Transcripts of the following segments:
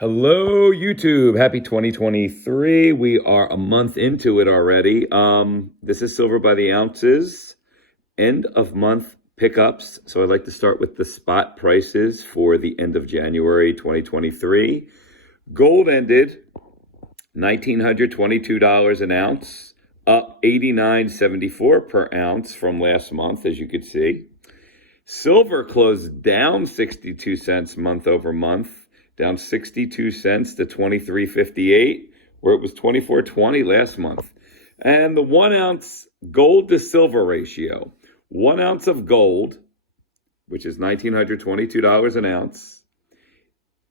Hello, YouTube. Happy 2023. We are a month into it already. This is Silver by the Ounces, end of month pickups. So I'd like to start with the spot prices for the end of January 2023. Gold ended $1,922 an ounce, up $89.74 per ounce from last month, as you could see. Silver closed down 62 cents month over month, down 62 cents to 23.58, where it was 24.20 last month. And the 1 ounce gold to silver ratio, 1 ounce of gold, which is $1,922 an ounce,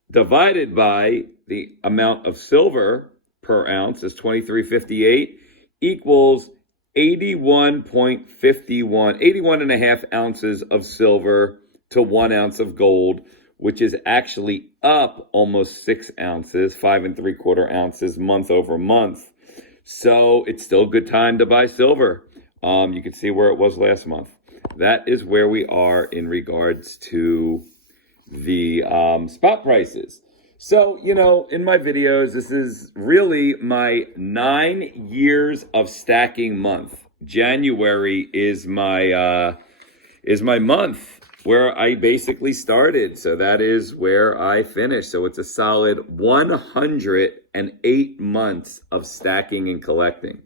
divided by the amount of silver per ounce is 23.58, equals 81 and a half ounces of silver to 1 ounce of gold, which is actually up almost 6 ounces, 5 3/4 ounces month over month. So it's still a good time to buy silver. You can see where it was last month. That is where we are in regards to the spot prices. So, in my videos, this is really my 9 years of stacking month. January is my month where I basically started. So that is where I finished. So it's a solid 108 months of stacking and collecting,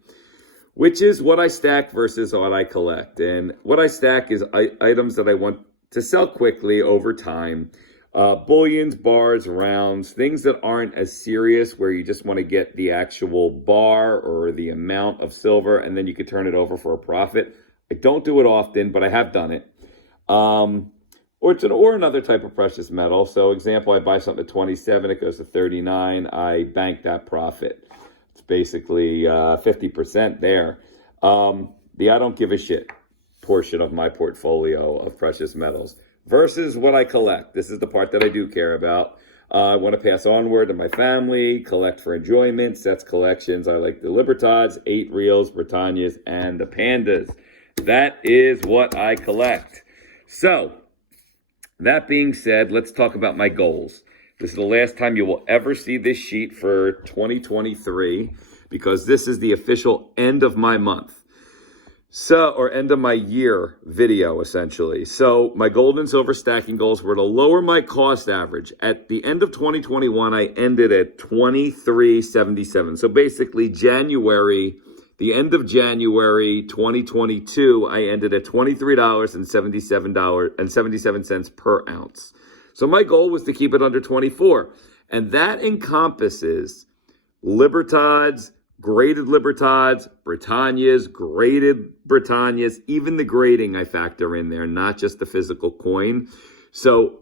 which is what I stack versus what I collect. And what I stack is items that I want to sell quickly over time. Bullions, bars, rounds, things that aren't as serious, where you just want to get the actual bar or the amount of silver and then you could turn it over for a profit. I don't do it often, but I have done it. Or another type of precious metal. So example, I buy something at 27, it goes to 39, I bank that profit. It's basically 50% there. The I don't give a shit portion of my portfolio of precious metals versus what I collect. This is the part that I do care about. I want to pass onward to my family, collect for enjoyment, sets collections. I like the Libertads, 8 reels, Britannias, and the Pandas. That is what I collect. So, that being said, let's talk about my goals. This is the last time you will ever see this sheet for 2023 because this is the official end of my month. Or end of my year video, essentially. So my gold and silver stacking goals were to lower my cost average. At the end of 2021, I ended at $23.77. So basically the end of January 2022, I ended at $23.77 per ounce. So my goal was to keep it under 24. And that encompasses Libertads, graded Libertads, Britannias, graded Britannias, even the grading I factor in there, not just the physical coin. So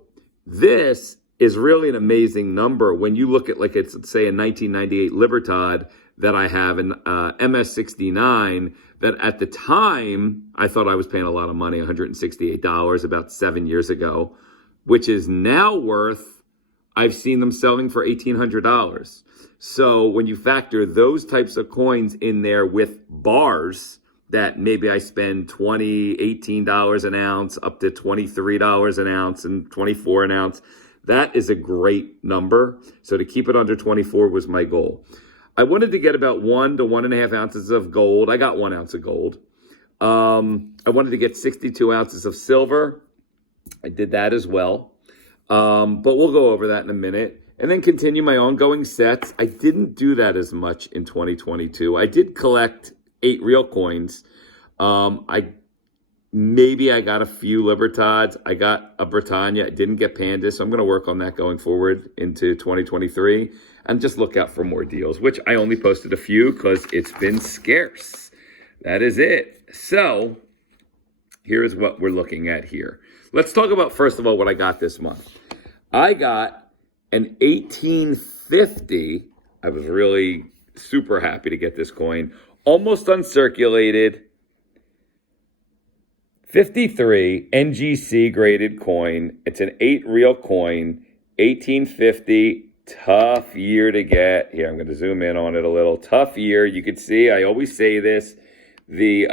this is really an amazing number when you look at, like, it's, say, a 1998 Libertad that I have, an MS69, that at the time I thought I was paying a lot of money, $168 about 7 years ago, which is now worth, I've seen them selling for $1,800. So when you factor those types of coins in there with bars that maybe I spend $18 an ounce up to $23 an ounce and $24 an ounce, that is a great number. So to keep it under 24 was my goal. I wanted to get about 1 to 1.5 ounces of gold. I got 1 ounce of gold. I wanted to get 62 ounces of silver. I did that as well. But we'll go over that in a minute. And then continue my ongoing sets. I didn't do that as much in 2022. I did collect 8 real coins. I got a few Libertads. I got a Britannia. I didn't get Pandas, so I'm going to work on that going forward into 2023. And just look out for more deals, which I only posted a few because it's been scarce. That is it. So here's what we're looking at here. Let's talk about, first of all, what I got this month. I got an 1850. I was really super happy to get this coin. Almost uncirculated. 53 NGC graded coin. It's an 8 real coin. 1850. Tough year to get. Here, I'm going to zoom in on it a little. Tough year. You could see, I always say this, the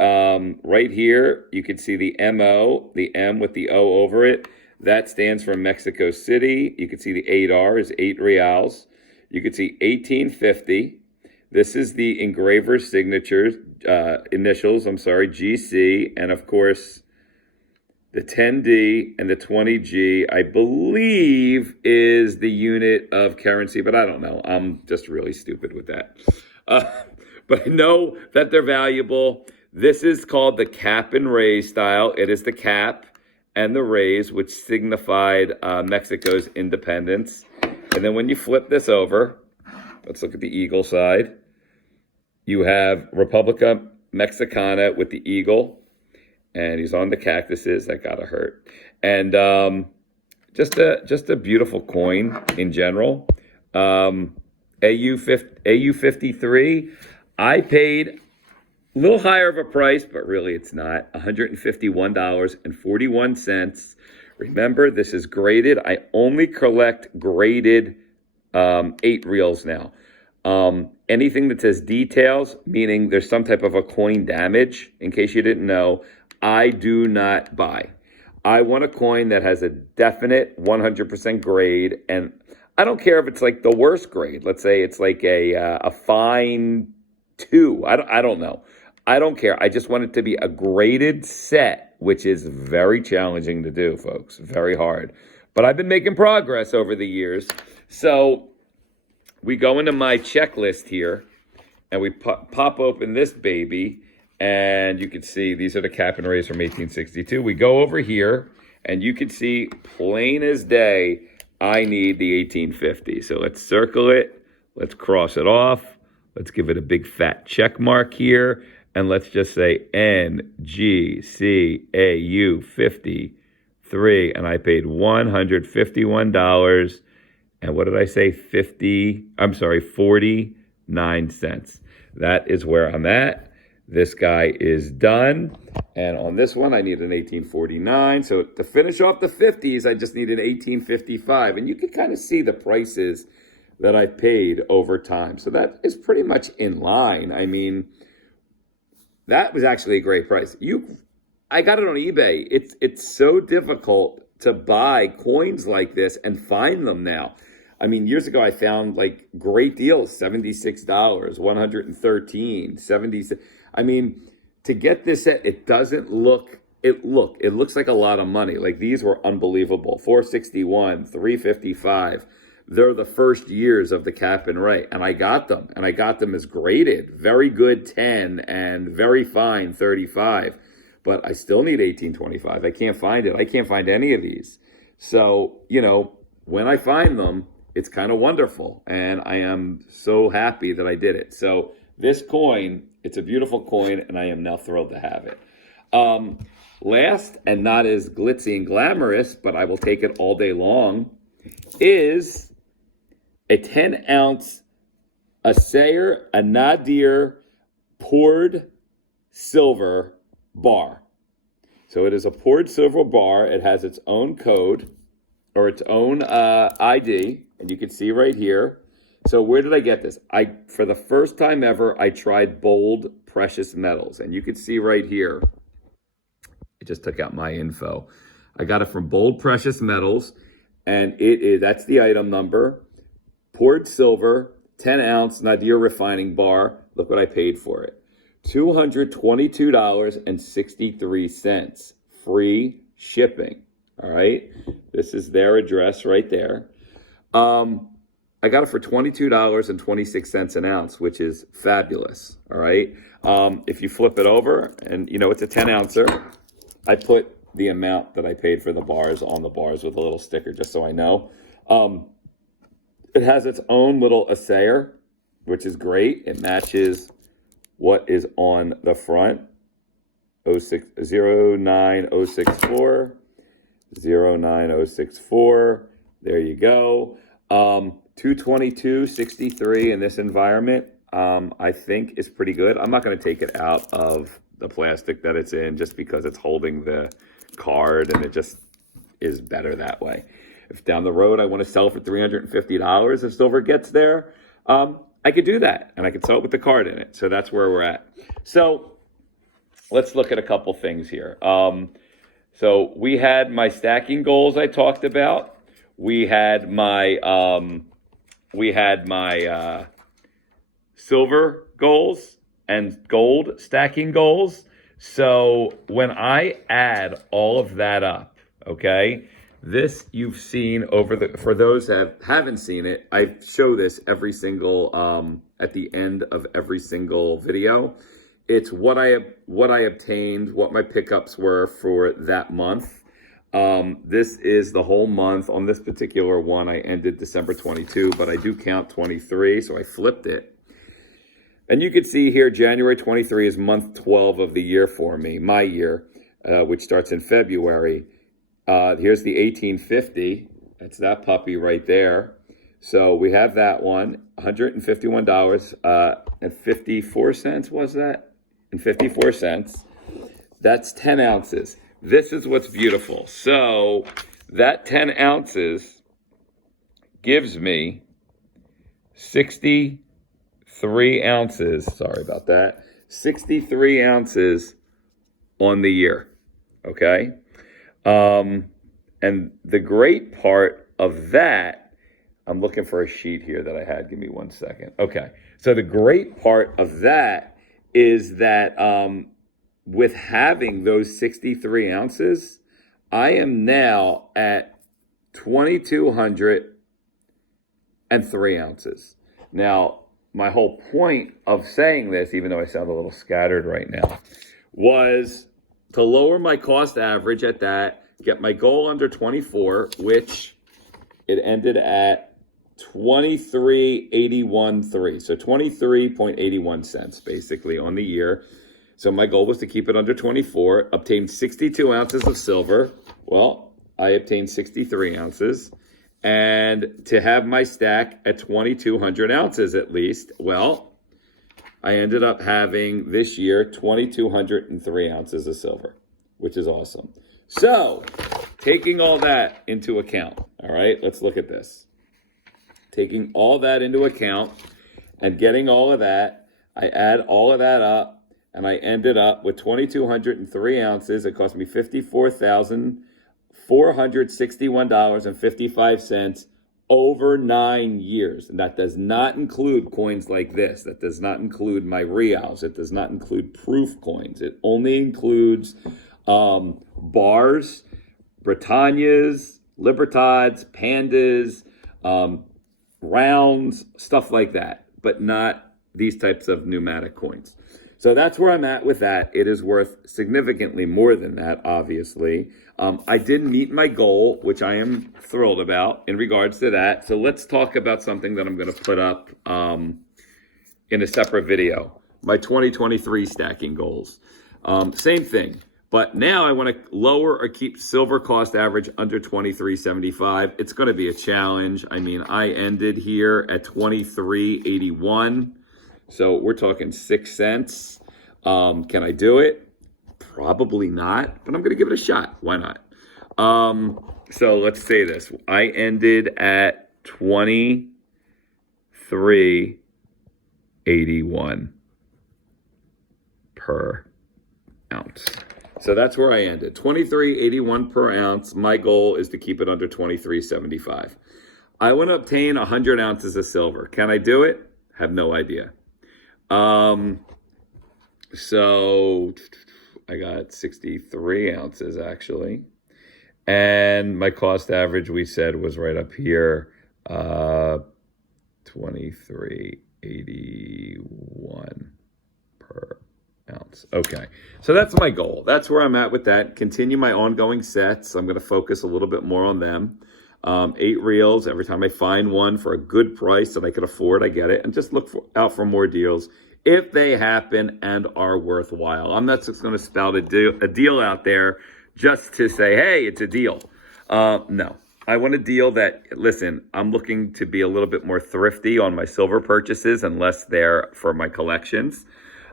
right here, you can see the MO, the M with the O over it. That stands for Mexico City. You can see the 8R is 8 reals. You can see 1850. This is the engraver's signatures, initials, GC, and of course, the 10D and the 20G, I believe, is the unit of currency, but I don't know. I'm just really stupid with that. But I know that they're valuable. This is called the cap and raise style. It is the cap and the raise, which signified Mexico's independence. And then when you flip this over, let's look at the eagle side. You have Republica Mexicana with the eagle. And he's on the cactuses. That gotta hurt. And just a beautiful coin in general. AU53. I paid a little higher of a price, but really it's not. $151.41. Remember, this is graded. I only collect graded 8 reels now. Anything that says details, meaning there's some type of a coin damage, in case you didn't know, I do not buy. I want a coin that has a definite 100% grade, and I don't care if it's like the worst grade. Let's say it's like a fine 2. I don't know. I don't care. I just want it to be a graded set, which is very challenging to do, folks. Very hard. But I've been making progress over the years. So we go into my checklist here, and we pop open this baby. And you can see these are the cap and raise from 1862. We go over here, and you can see plain as day, I need the 1850. So let's circle it. Let's cross it off. Let's give it a big fat check mark here. And let's just say NGCAU 53. And I paid $151. And what did I say? 49 cents. That is where I'm at. This guy is done. And on this one, I need an 1849. So to finish off the 50s, I just need an 1855. And you can kind of see the prices that I paid over time. So that is pretty much in line. I mean, that was actually a great price. I got it on eBay. It's so difficult to buy coins like this and find them now. I mean, years ago, I found like great deals, $76, $113, $76. I mean, to get this set, it doesn't look, it looks like a lot of money. Like these were unbelievable. $461, $355. They're the first years of the cap and ray. And I got them. And I got them as graded. Very good 10 and very fine 35. But I still need 1825. I can't find it. I can't find any of these. So, when I find them, it's kind of wonderful. And I am so happy that I did it. So this coin, it's a beautiful coin, and I am now thrilled to have it. Last, and not as glitzy and glamorous, but I will take it all day long, is a 10-ounce Asayer Nadir poured silver bar. So it is a poured silver bar. It has its own code, or its own ID, and you can see right here. So where did I get this? For the first time ever, I tried Bold Precious Metals. And you can see right here, I just took out my info. I got it from Bold Precious Metals, and that's the item number. Poured silver, 10-ounce Nadir refining bar. Look what I paid for it. $222.63. Free shipping. All right? This is their address right there. I got it for $22.26 an ounce, which is fabulous, all right? If you flip it over, and, it's a 10-ouncer, I put the amount that I paid for the bars on the bars with a little sticker, just so I know. It has its own little Asayer, which is great. It matches what is on the front, 09064, 09064. There you go. 222.63 in this environment, I think is pretty good. I'm not going to take it out of the plastic that it's in just because it's holding the card, and it just is better that way. If down the road I want to sell for $350 if silver gets there, I could do that, and I could sell it with the card in it. So that's where we're at. So let's look at a couple things here. So we had my stacking goals I talked about. We had my we had my silver goals and gold stacking goals. So when I add all of that up, okay, this you've seen for those that haven't seen it, I show this every single, at the end of every single video. It's what I obtained, what my pickups were for that month. This is the whole month. On this particular one, I ended December 22, but I do count 23, so I flipped it. And you can see here, January 23 is month 12 of the year for me, my year, which starts in February. Here's the 1850. That's that puppy right there. So we have that one, $151.54 was that? And 54 cents. That's 10 ounces. This is what's beautiful. So that 10 ounces gives me 63 ounces. Sorry about that. 63 ounces on the year. Okay. And the great part of that, I'm looking for a sheet here that I had. Give me 1 second. Okay. So the great part of that is that with having those 63 ounces, I am now at 2,203 ounces. Now, my whole point of saying this, even though I sound a little scattered right now, was to lower my cost average at that, get my goal under 24, which it ended at 23.81.3. So 23.81 cents basically on the year. So my goal was to keep it under 24, obtain 62 ounces of silver. Well, I obtained 63 ounces. And to have my stack at 2,200 ounces at least, well, I ended up having this year 2,203 ounces of silver, which is awesome. So, taking all that into account, all right, let's look at this. Taking all that into account and getting all of that, I add all of that up, and I ended up with 2,203 ounces. It cost me $54,461.55 over 9 years. And that does not include coins like this. That does not include my reals. It does not include proof coins. It only includes bars, Britannias, Libertads, Pandas, rounds, stuff like that, but not these types of pneumatic coins. So that's where I'm at with that. It is worth significantly more than that, obviously. I did meet my goal, which I am thrilled about in regards to that. So let's talk about something that I'm going to put up in a separate video. My 2023 stacking goals. Same thing. But now I want to lower or keep silver cost average under 23.75. It's going to be a challenge. I mean, I ended here at 23.81. So we're talking 6 cents. Can I do it? Probably not, but I'm going to give it a shot. Why not? So let's say this. I ended at 23.81 per ounce. So that's where I ended. 23.81 per ounce. My goal is to keep it under 23.75. I want to obtain 100 ounces of silver. Can I do it? Have no idea. So I got 63 ounces actually. And my cost average, we said, was right up here, 23.81 per ounce. Okay, so that's my goal. That's where I'm at with that. Continue my ongoing sets. I'm going to focus a little bit more on them. 8 reels. Every time I find one for a good price that I can afford, I get it. And just look out for more deals if they happen and are worthwhile. I'm not just going to spout a deal out there just to say, hey, it's a deal. No. I want a deal that, listen, I'm looking to be a little bit more thrifty on my silver purchases and less there for my collections.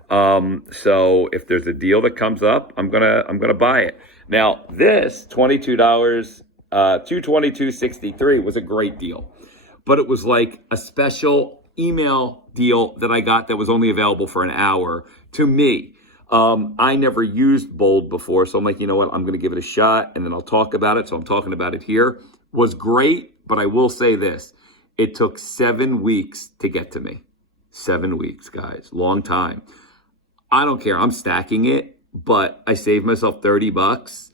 So if there's a deal that comes up, I'm gonna buy it. Now, this $22, $222.63 was a great deal, but it was like a special email deal that I got that was only available for an hour to me. I never used Bold before, so I'm like, you know what? I'm going to give it a shot, and then I'll talk about it. So I'm talking about it here. Was great, but I will say this. It took 7 weeks to get to me. 7 weeks, guys. Long time. I don't care. I'm stacking it, but I saved myself $30.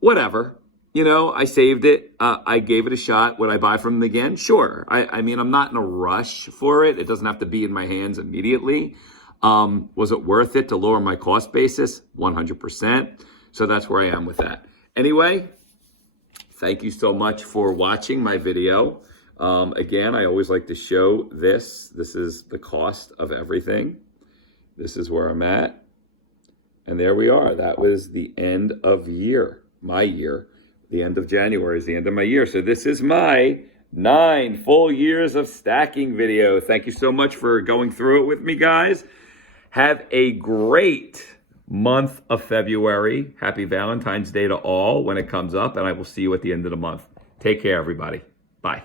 Whatever. I saved it. I gave it a shot. Would I buy from them again? Sure. I mean, I'm not in a rush for it. It doesn't have to be in my hands immediately. Was it worth it to lower my cost basis? 100%. So that's where I am with that. Anyway, thank you so much for watching my video. Again, I always like to show this. This is the cost of everything. This is where I'm at. And there we are. That was the end of my year. The end of January is the end of my year. So this is my 9 full years of stacking video. Thank you so much for going through it with me, guys. Have a great month of February. Happy Valentine's Day to all when it comes up, and I will see you at the end of the month. Take care, everybody. Bye.